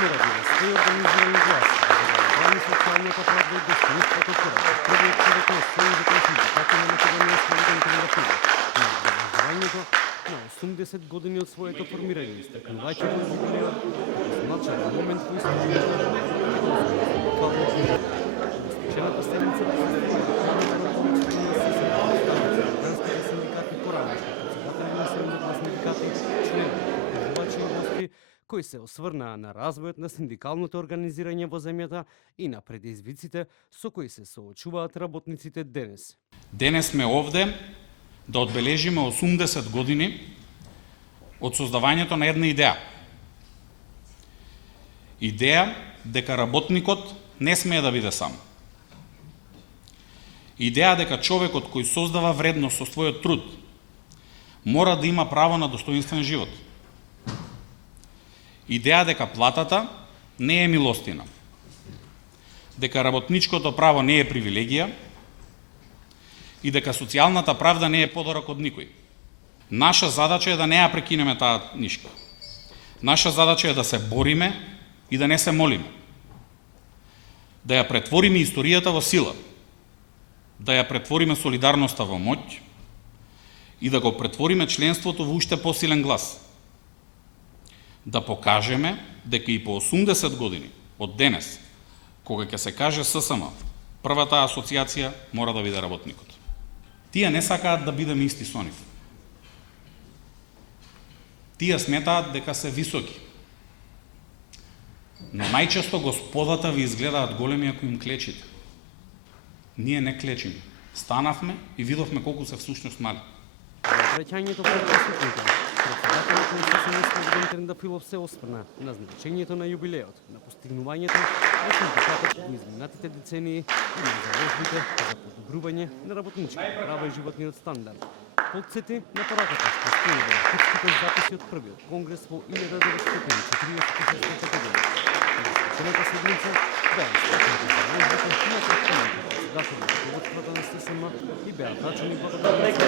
мора да стои организирани гласи, брани социјалната правда и достоинството човека, првиот човек на сојузот на синдикати на Македонија слободните редактиви, на обележувањето на 80 години од своето формирање, истакнувајќи во јубилеот како значајен момент во историјата на Вчерата седмица синдикати поранешни, председатели на Съюзот на синдикати, членови, покажувачи и гости, кои се осврнаа на развојот на синдикалното организирање во земјата и на предизвиците со кои се соочуваат работниците денес. Денес сме овде да одбележиме 80 години од создавањето на една идеја. Идеја дека работникот не смее да биде сам. Идеја дека човекот кој создава вредност со својот труд мора да има право на достоинствен живот. Идеја дека платата не е милостина. Дека работничкото право не е привилегија и дека социјалната правда не е подарок од никој. Наша задача е да не ја прекинеме таа нишка. Наша задача е да се бориме и да не се молиме. Да ја претвориме историјата во сила. Да ја претвориме солидарноста во моќ и да го претвориме членството во уште посилен глас. Да покажеме дека и по 80 години од денес, кога ќе се каже ССМ, првата асоциација мора да биде работникот. Тие не сакаат да бидеме исти со нив. Тие сметаат дека се високи. Но најчесто господата ви изгледаат големи ако им клечите. Ние не клечиме. Станавме и видовме колку се всушност мали. Обраќањето пред присутните, председателот на ССМ Трендафилов се осврна на значењето на јубилеот, на постигнувањето на синдикатот во изминатите децении и на заложбите за подобрување на работнички права и животниот стандард. Потсети на пораката што стои во архивските записи од првиот конгрес во 1946 година. Вчерата седмица беа истакнати заложбите на предходните председатели на руководството на ССМ и беа врачени благодарности